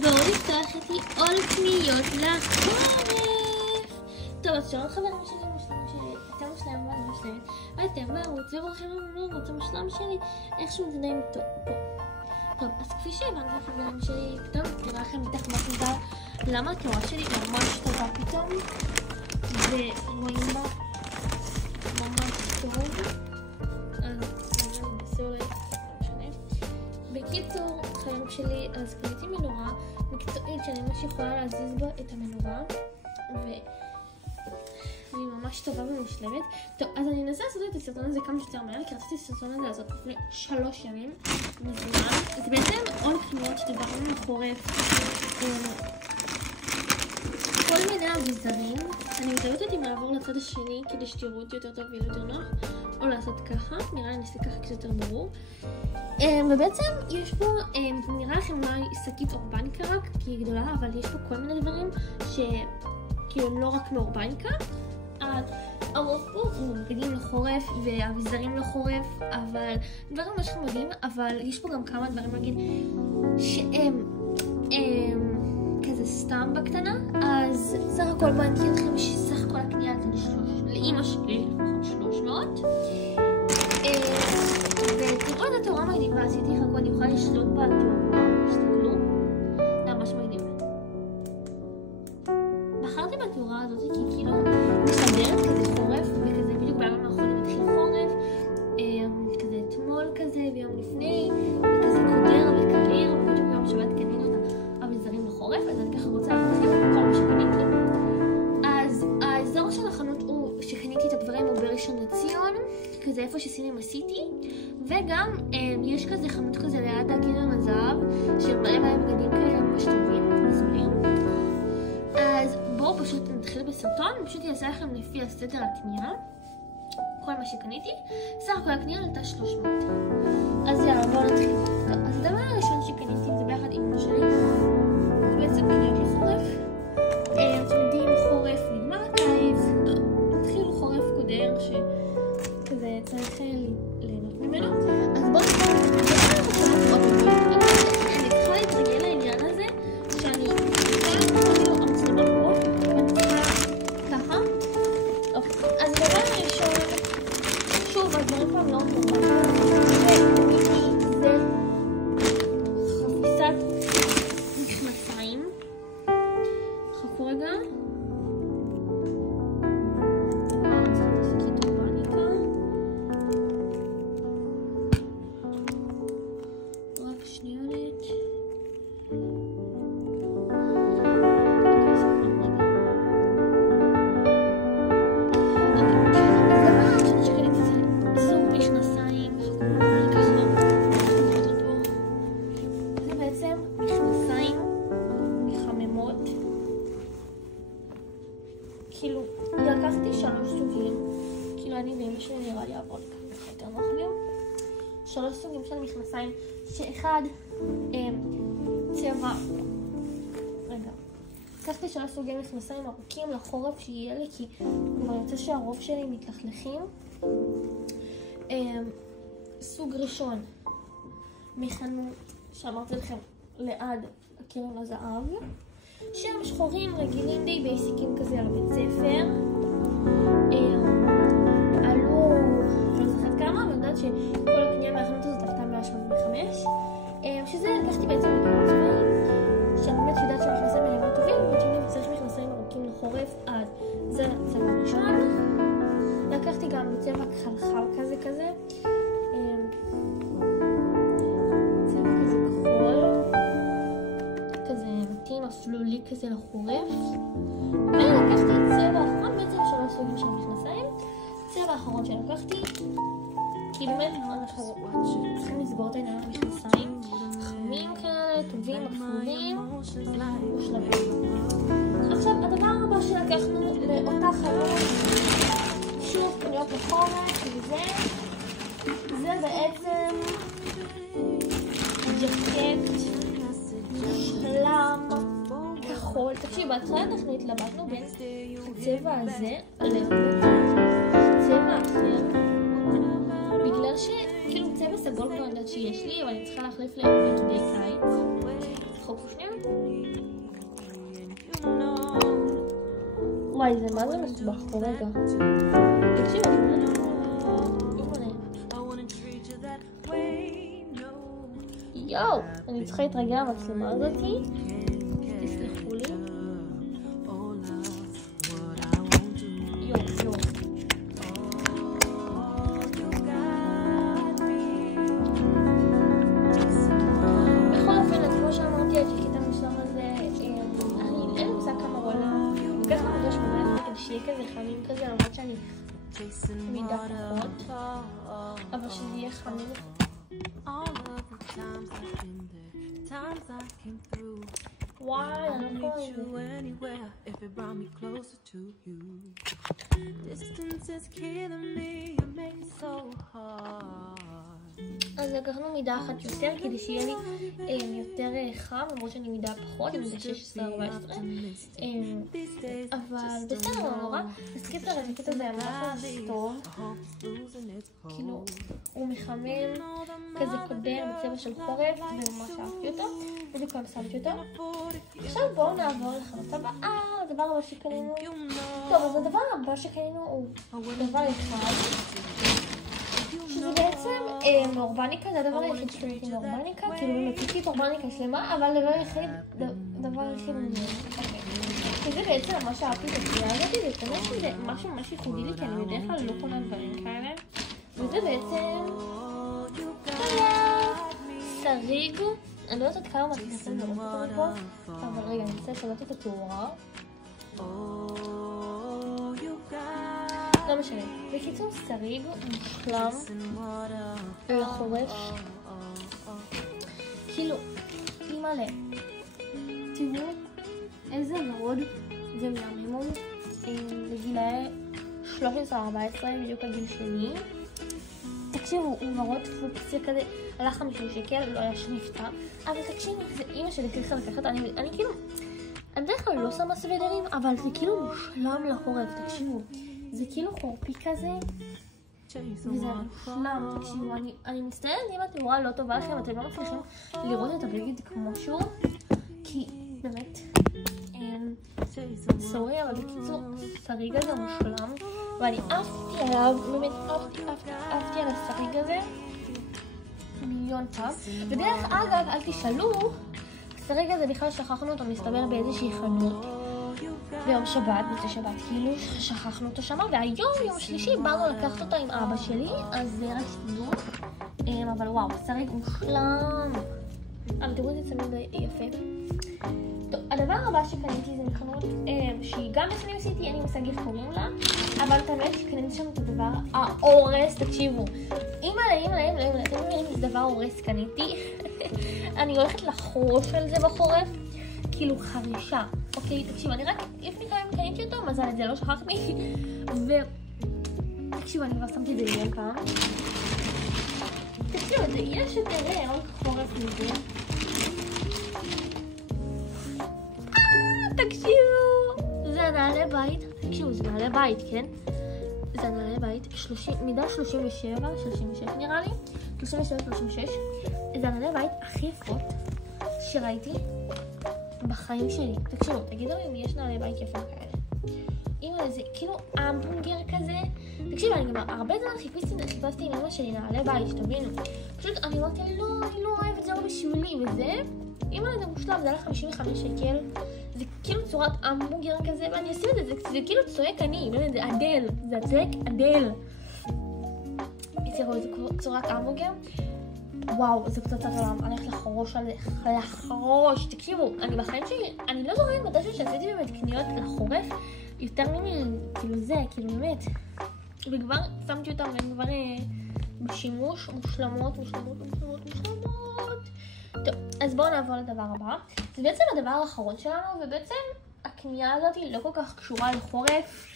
בואו לפתוח איתי עול קניות לחורף. טוב, אז שלום חברים שלי, אתם מושלמים ואני מושלמת, ואתם בערוץ וברוכים לערוץ המושלם שלי, איכשהו נדעים טוב פה. טוב, אז כפי שהבנתם חברים שלי, פתאום נראה לכם מתח מזל למה התורה שלי ממש טובה פתאום, ורואים בה ממש טוב. אז ננסה אולי בקיצור, חיים שלי, אז קניתי מנורה מקצועית שאני ממש יכולה להזיז בה את המנורה, והיא ממש טובה ומושלמת. טוב, אז אני אנסה לעשות את הסרטון הזה כמה שיותר מהר, כי רציתי את הסרטון הזה לעשות לפני 3 ימים מזמן. זה בעצם עול קניות שדיברנו לחורף, כל מיני אביזרים. אני מתלבטת אם לעבור לצד השני כדי שתראו אותי יותר טוב ויהיה יותר נוח, או לעשות ככה, נראה לי נעשה ככה כי זה יותר ברור. ובעצם יש פה, נראה לכם אולי שקית אורבניקה רק, כי היא גדולה, אבל יש פה כל מיני דברים שכאילו הם לא רק מאורבניקה. הרוב פה הוא בגדים לחורף ואביזרים לחורף, אבל דברים ממש חמודים, אבל יש פה גם כמה דברים נגיד שהם כזה סתם בקטנה. אז סך הכל בנתי לכם שסך הכל הקנייה לאמא שלי לפחות 300. ותראו את התאורה מגניבה, עשיתי חכו, אני יכולה לשלוט בתאורה, תסתכלו, זה ממש מגניבה. בחרתי בתאורה הזאת כי כאילו מסתדרת כזה חורף, וכזה בדיוק בימים האחרונים התחיל חורף, כזה אתמול כזה ויום לפני, וכזה קודר וקריר, ובדיוק ביום שבת קנינו את האביזרים לחורף, אז אני ככה רוצה להרחיב כל מה שקניתי. אז האזור של החנות שקניתי את הדברים הוא בראשון לציון, כזה איפה שסינים עשיתי, וגם יש כזה חנות כזה ליד הקניון הזהב, שבהם היה בגדים כאלה ממש טובים, מזולים. אז בואו פשוט נתחיל בסרטון, פשוט אעשה לכם לפי הסדר הקנייה, כל מה שקניתי. סך הכל הקנייה עלתה 300. אז יאללה, בואו נתחיל. אז הדבר הראשון שקניתי זה ביחד עם אמא שלי, זה בעצם קניות לחורף. אתם יודעים, חורף נגמר הקיץ, התחיל חורף קודר שכזה צריך ליהנות ממנו. אז בואו אני צריכה להתרגל לעניין הזה שאני כאילו המצלמה פה ככה. אז הדבר הראשון, שוב הדברים פה מאוד נורא, זה חפיסת מכנסיים. חכו רגע, כאילו, לקחתי 3 סוגים, כאילו אני ואמא שלי נראה לי לעבור לכך יותר נוח לי. 3 סוגים של מכנסיים, שאחד צבע, רגע, לקחתי 3 סוגי מכנסיים ארוכים לחורף שיהיה לי, כי כבר יוצא שהרוב שלי מתלכלכים. סוג ראשון, מחנות שאמרתי לכם ליד הקניון הזהב, שהם שחורים רגילים די בייסיקים כזה על בית ספר. עלו, לא זוכרת כמה, אבל יודעת שכל הקנייה מהחנות הזאת עלתה 185, שזה לקחתי בעצם בקניון צבאי, שאני באמת יודעת שהמכנסיים האלה מאוד טובים, ואם צריך מכנסיים ארוכים לחורף, אז זה צבע ראשון. לקחתי גם בצבע חלחל כזה, צבע כזה כחול, כזה מתאים אפלולי כזה לחורף. ולקחתי צבע אחרון, בעצם 3 סוגים של מכנסיים. צבע האחרון שלקחתי, כי באמת אנחנו צריכים לסגור את העניין המכנסיים חמים כאלה, טובים, אפלולים, מושלמים. עכשיו הדבר הבא שלקחנו לאותה חנות, שוב קניות לחורף, זה בעצם ג'קט שלם כחול. תקשיב, בהתחלה אנחנו התלבטנו בין הצבע הזה לצבע אחר, בגלל שכאילו צבע סגול כבר יודעת שיש לי, אבל אני צריכה להחליף לכדי קיץ. רחוק שנייה. וואי, זה מה זה מסובך פה רגע. תקשיב, יואו, אני צריכה להתרגל למצלמה הזאתי. תסלחו לי. יואו. בכל אופן, אז כמו שאמרתי, הקטע המושלם הזה, אין לי מושג כמה עולה. וככה מדוש ממש כדי שיהיה כזה חמים כזה, למרות שאני מידה פחות, אבל שזה יהיה חמים. וואי, אני לא אז לקחנו מידה אחת יותר כדי שיהיה לי יותר חם, למרות שאני מידה פחות, אני מידה 16-14, אבל בסדר, לא נורא. אז קיצר, הקטע הזה ממש טוב, כאילו הוא מחמם כזה קודר בצבע של חורף, וממש אהבתי אותו, ובכלל שמתי אותו. עכשיו בואו נעבור לחנות הבאה, הדבר הבא שקנינו. טוב, אז הדבר הבא שקנינו הוא דבר אחד, שזה בעצם מאורבניקה, זה הדבר היחיד שקניתי מאורבניקה, כאילו אני מפיתי את אורבניקה שלמה, אבל דבר היחיד כי זה בעצם מה שאהבתי את הקריאה הזאת, זה כנראה שזה משהו ממש ייחודי לי, כי אני בדרך כלל לא קונה דברים כאלה, וזה בעצם סריג. אני לא יודעת כמה מצליחים לראות אותו פה, אבל רגע, אני רוצה לשנות את התאורה. לא משנה. בקיצור, סריג מושלם לחורף. כאילו, מלא. תראו איזה ורוד זה מהממון לגילאי 13-14, בדיוק הגיל שלי. תקשיבו, הוא ורוד פוקסיה כזה, עלה 50 שקל, לא היה שנפטר, אבל תקשיבו, זה אמא שלי צריכה לקחת, אני כאילו, אני דרך כלל לא שמה סוודרים, אבל זה כאילו מושלם לחורף, תקשיבו, זה כאילו חורפי כזה, וזה מושלם, תקשיבו, אני מצטערת אם התאורה לא טובה לכם, אתם לא מצליחים לראות את הבגד כמו שהוא, כי באמת, סורי, אבל בקיצור, סריג הזה מושלם, ואני אהבתי עליו, באמת אהבתי על הסריג הזה מיליון פעם. ודרך אגב, אל תשאלו, הסריג הזה בכלל שכחנו אותו, מסתבר באיזושהי חנות ביום שבת, בצה שבת, כאילו שכחנו אותו שמה, והיום, יום שלישי, באנו לקחת אותו עם אבא שלי, אז זה רק שתדעו, אבל וואו, הסריג מושלם, אבל תראו את זה צמיד יפה. טוב, הדבר הבא שקניתי זה מחנות שהיא גם בסמים סיטי, אין לי מושג איך קוראים לה, אבל תמיד שקניתי שם את הדבר האורס, תקשיבו, אימא, אתם מבינים איזה דבר אורס קניתי? אני הולכת לחרוש על זה בחורף, כאילו חרישה, אוקיי, תקשיבו, אני רק לפני כמה ימים קניתי אותו, מזל את זה לא שכחתי, תקשיבו, אני כבר שמתי את זה ליום פעם, תקשיבו, זה יש יותר רק חורף מזה, תקשיבו, זה נעלי בית, תקשיבו, זה נעלי בית, כן? זה נעלי בית, מידה 37, 36 נראה לי, 37, 36, זה נעלי בית הכי יפות שראיתי בחיים שלי. תקשיבו, תגידו אם יש נעלי בית יפים כאלה. אם זה כאילו המבורגר כזה, תקשיבו, אני גם הרבה זמן חיפשתי עם אמא שלי נעלי בית, שתבינו. פשוט אני אמרתי, לא, אני לא אוהבת את זה לא בשבילי, וזה, אמא זה מושלם, זה עלה 55 שקל. זה כאילו צורת המבורגר כזה, ואני אשים את זה, זה כאילו צועק אני, באמת, זה אדל, זה צועק אדל. תראו, זה צורת המבורגר. וואו, זה פצצת עולם, אני הולכת לחרוש על זה, לחרוש, תקשיבו, אני בחיים שלי, אני לא זוכרת מתישהו שעשיתי באמת קניות לחורף, יותר כאילו זה, כאילו באמת, וכבר שמתי אותם, והם כבר בשימוש, מושלמות. טוב, אז בואו נעבור לדבר הבא. זה בעצם הדבר האחרון שלנו, ובעצם הקנייה הזאת לא כל כך קשורה לחורף.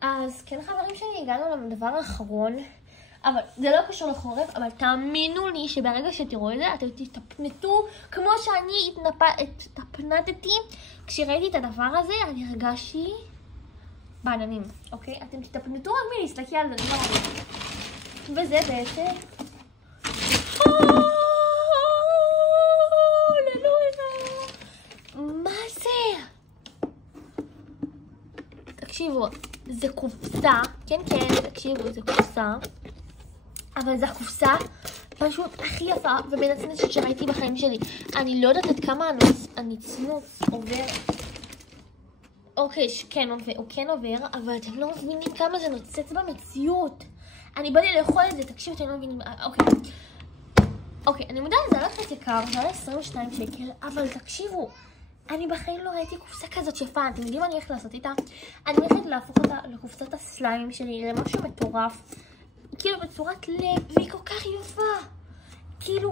אז כן חברים שלי, הגענו לדבר האחרון, אבל זה לא קשור לחורף, אבל תאמינו לי שברגע שתראו את זה, אתם תתפנטו כמו שאני התפנטתי. כשראיתי את הדבר הזה, אני הרגשתי בעננים, אוקיי? אתם תתפנטו רק מלהסתכל על הדבר הזה. וזה בעצם... תקשיבו, זה קופסה, כן, תקשיבו, זה קופסה, אבל זו הקופסה פשוט הכי יפה ומנצנצת שראיתי בחיים שלי. אני לא יודעת עד כמה הנצנוץ עובר. אוקיי, הוא כן עובר, אבל אתם לא מבינים כמה זה נוצץ במציאות. אני בא לי לאכול את זה, תקשיבו, אתם לא מבינים. אוקיי, אני מודעת, זה הולך קצת יקר, זה עולה 22 שקל, אבל תקשיבו, אני בחיים לא ראיתי קופסה כזאת יפה. אתם יודעים מה אני הולכת לעשות איתה? אני הולכת להפוך אותה לקופסת הסליים שלי, למשהו מטורף. כאילו בצורת לב, והיא כל כך יפה. כאילו,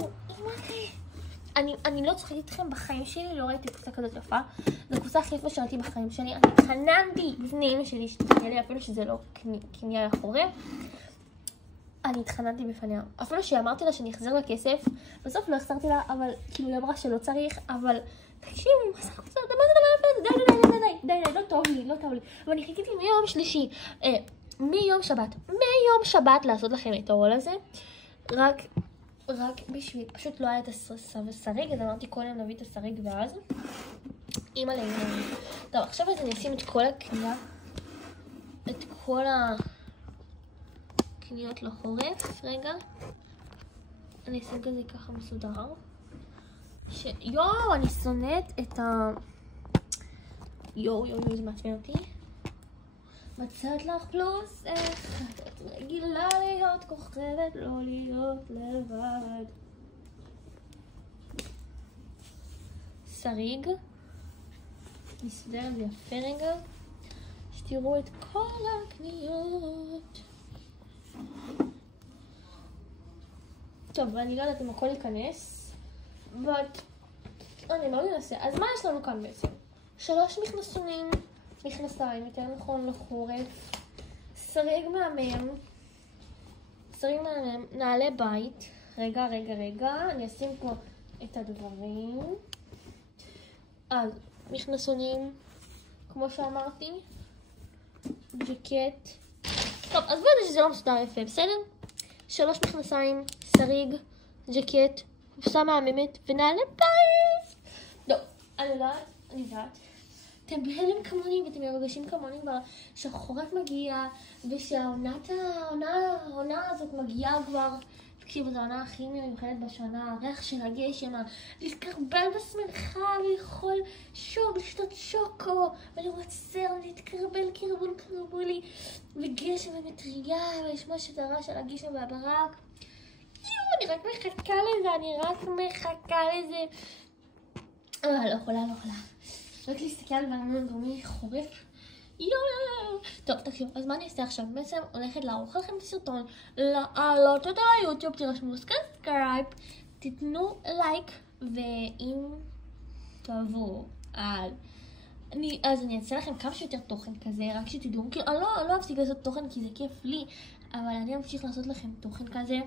אני לא צוחקת איתכם, בחיים שלי לא ראיתי קופסה כזאת יפה. זו קופסה הכי יפה שראיתי בחיים שלי. אני התחננתי בפני אמא שלי שתקנה לי, אפילו שזה לא קנייה לחורף. אני התחננתי בפניה. אפילו שאמרתי לה שאני אחזר לה כסף, בסוף לא החזרתי לה, אבל כאילו היא אמרה שלא צריך, אבל תקשיבו, מה זה קופסה? מה זה דבר יפה? די, לא טוב לי. אבל אני חיכיתי מיום שלישי, מיום שבת לעשות לכם את העול הזה, רק בשביל, פשוט לא היה את הסריג, אז אמרתי קודם נביא את הסריג ואז אימא לאמא. טוב, עכשיו אני אשים את כל הקנייה, את כל הקניות לחורף. רגע, אני אשים כזה ככה מסודר. אני שונאת את זה מעצבן אותי. מצאת לך פלוס אחד, את רגילה להיות כוכבת, לא להיות לבד. שריג, נסדר את זה יפה רגע, שתראו את כל הקניות. טוב, אני לא יודעת אם הכל ייכנס, אבל אני מאוד אנסה. אז מה יש לנו כאן בעצם? 3 מכנסיים, יותר נכון לחורף, שריג מהמם, נעלי בית. רגע, אני אשים פה את הדברים. אז מכנסונים, כמו שאמרתי, ג'קט. טוב, אז בואו שזה לא מסודר יפה, בסדר? 3 מכנסיים, שריג, ג'קט, קופסה מהממת ונעלי בית. לא, אני יודעת. אתם בהלם כמוני ואתם מרגשים כמוני כבר שהחורף מגיע ושהעונה הזאת מגיעה כבר. תקשיבו, זו העונה הכי מיוחדת בשנה, הריח של הגשם, להתקרבל בשמחה ולאכול לשתות שוקו ולראות סרט, להתקרבל קרבולי וגשם ומטריה ולשמוע את הרעש של הגשם והברק. אני רק מחכה לזה. לא יכולה. רק להסתכל על דברים דרומי חורף. טוב, תקשיבו, אז מה אני אעשה עכשיו? בעצם הולכת לערוך לכם את הסרטון, לעלות אותו ליוטיוב, תרשמו סאבסקרייב, תיתנו לייק, ואם תאהבו אז אני אעשה לכם כמה שיותר תוכן כזה, רק שתדעו, כי אני לא אפסיק לעשות תוכן כי זה כיף לי, אבל אני אמשיך לעשות לכם תוכן כזה.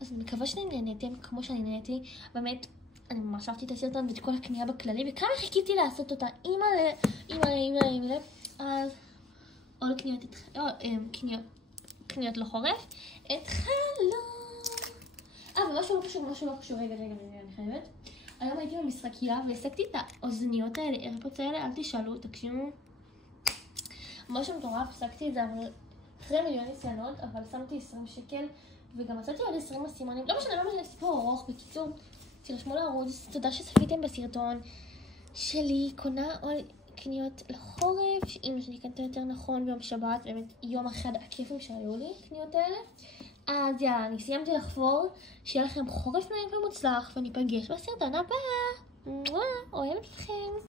אז אני מקווה שאתם נהניתם כמו שאני נהניתי. באמת, אני ממש אהבתי את הסרטון ואת כל הקנייה בכללי, וכמה חיכיתי לעשות אותה. אימא, אז עוד קניות לחורף. התחלנו. ומשהו לא קשור, רגע, אני חייבת. היום הייתי במשחקייה והעסקתי את האוזניות האלה, איירפודס האלה, אל תשאלו, תקשיבו. משהו מטורף, עסקתי את זה, אבל אחרי מיליון ניסיונות, אבל שמתי 20 שקל, וגם עשיתי עוד 20 סימנים. לא משנה, סיפור ארוך. בקיצור, תרשמו לערוץ, תודה שצפיתם בסרטון שלי, קונה עוד קניות לחורף, שאמא שלי קנתה יותר נכון ביום שבת, באמת יום אחד הכיפים שהיו לי, קניות האלה. אז יאללה, אני סיימתי לחפור, שיהיה לכם חורף נעים ומוצלח, וניפגש בסרטון הבא. אוהבת אתכם.